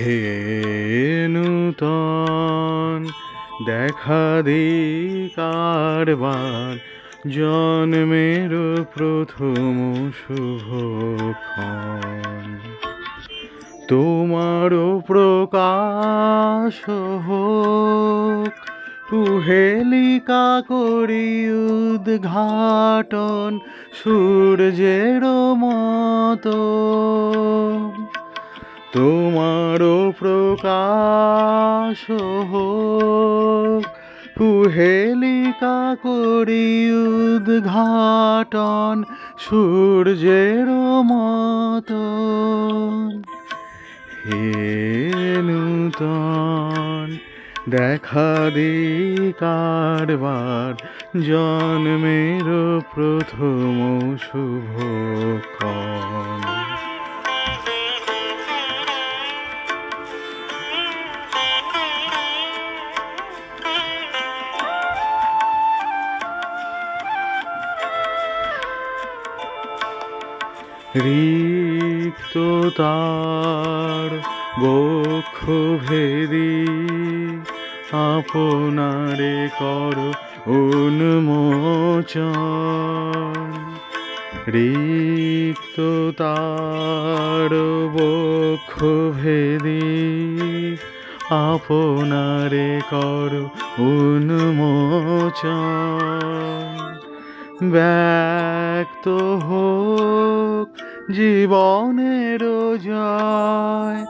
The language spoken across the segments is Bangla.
হে নূতন দেখা দে কারবার জন্মের প্রথম শুভক্ষণ তোমার প্রকাশ হোক কুহেলিকা করি উদ্ঘাটন সূর্যের মতো। তোমার প্রকাশ হোক। কুহেলিকা করি উদ্ঘাটন সূর্যের মতো হে নূতন, দেখা দে কারবার, জন্মের প্রথম শুভ শুভক্ষণ রিক্ত তার বক্ষ ভেদি আপনারে কর উন্মোচন। রিক্ত তার বক্ষ ভেদি আপনারে কর উন্মোচন। ব্যক্ত হোক জীবনের জয়।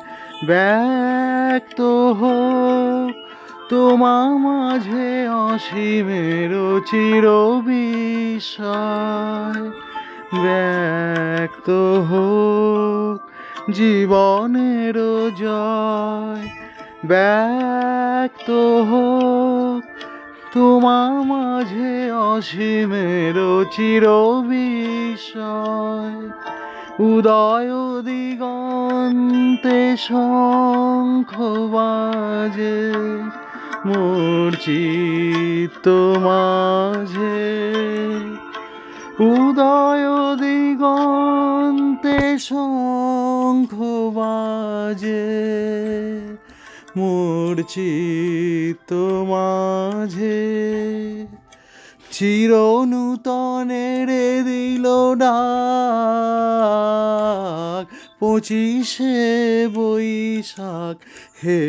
ব্যক্ত হোক তোমা মাঝে অসীমের চির বিষয় ব্যক্ত হোক জীবনের জয়। ব্যক্ত হোক তোমা মাঝে অসীমের চির বিষয় উদয় দিগন্তে শঙ্খ বাজে, মূর্ছিত মাঝে। উদয় দিগন্তে শঙ্খ বাজে। মূর্ছিত মাঝে। চির নূতনের দিল ডাক, পঁচিশে বৈশাখ। হে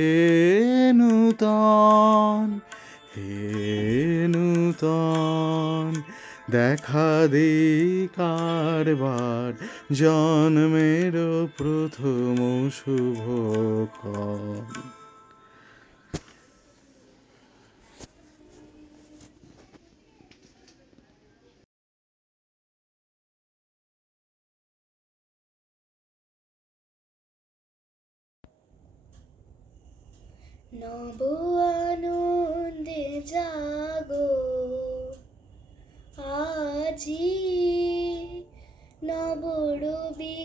নূতন হে নূতন, দেখা দে কারবার জন্মের প্রথম শুভক্ষণ নব আনন্দে জাগো। আজি নব রবি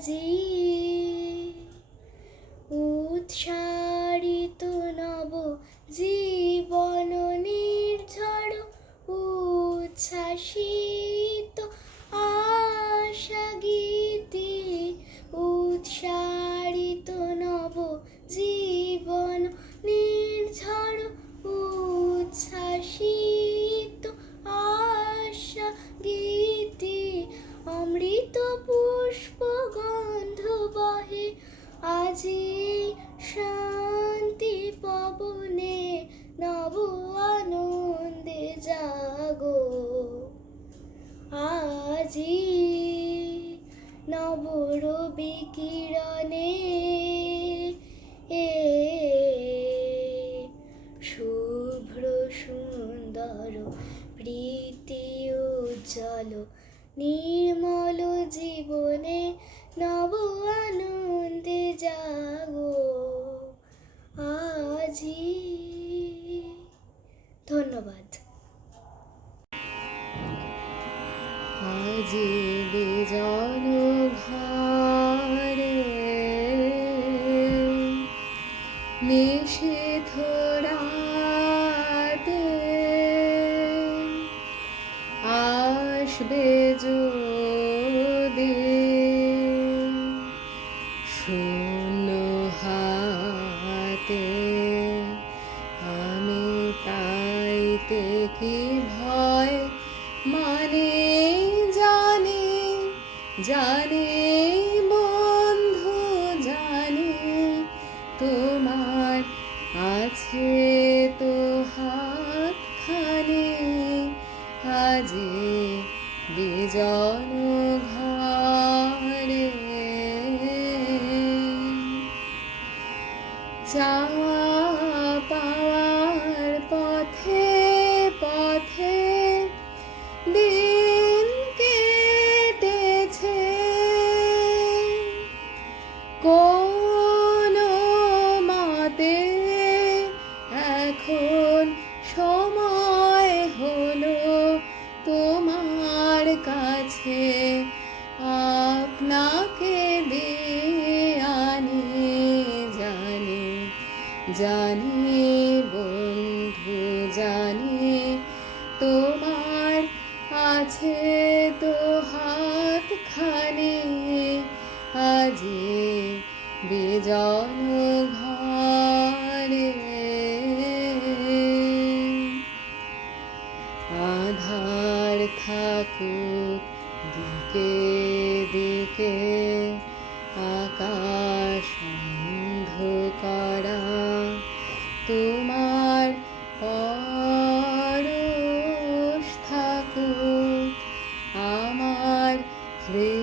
আজি নির্মল জীবনে নব আনন্দে জাগো। আজি। ধন্যবাদ। আজি বিজন ঘরে মিশে জানে বন্ধু জানে তোমার আছে তো হাতখানে। আজি বিজন ঘরে। চাওয়া জানি, বন্ধু জানি, তোমার আছে তো হাতখানি। আজি বিজন ঘরে আধার থাকুক দিকে দিকে আকাশ। vez.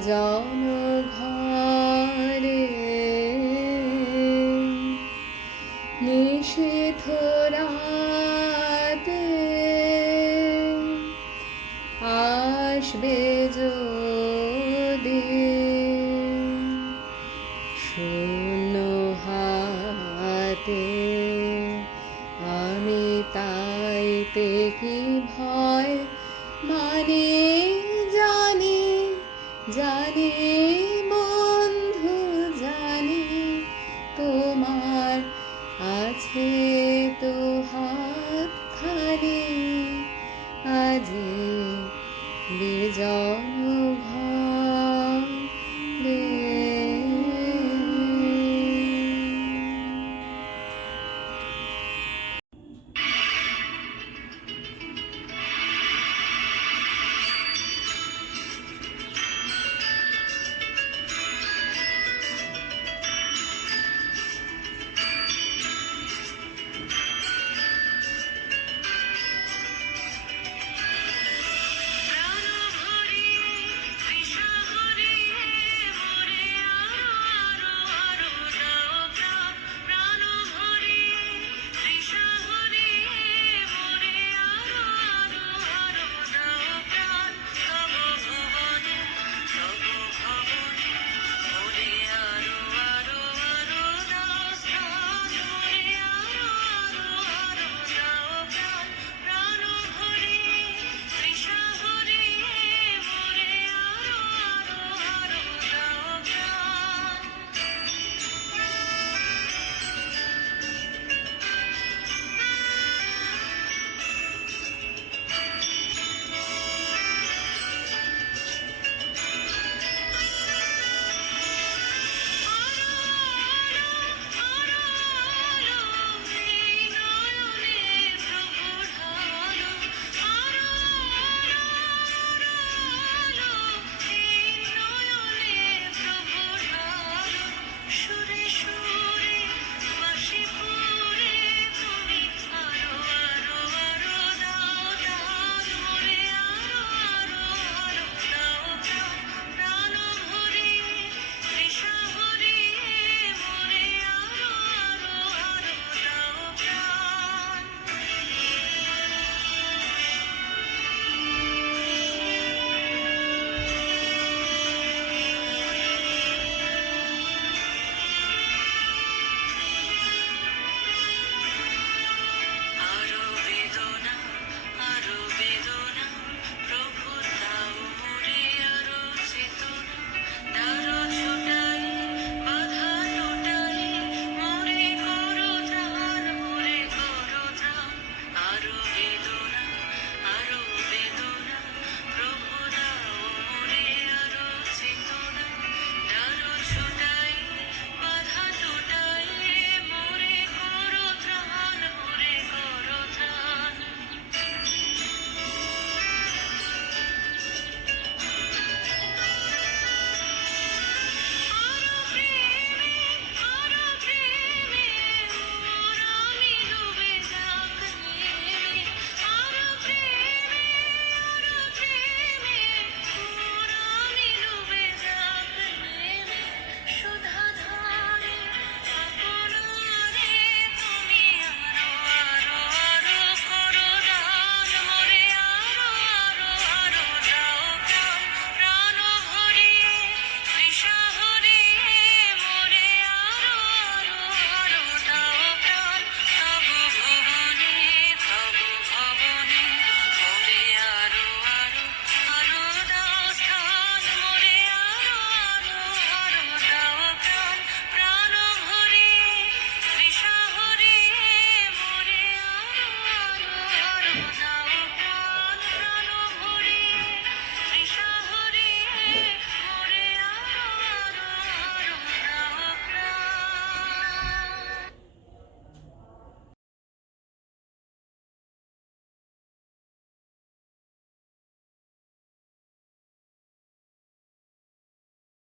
বিজন ঘরে নিষিদ্ধ রাতে আসবে যদি শূন্য হাতে। আমি তাইতে কি ভয় মানে? জানি জানি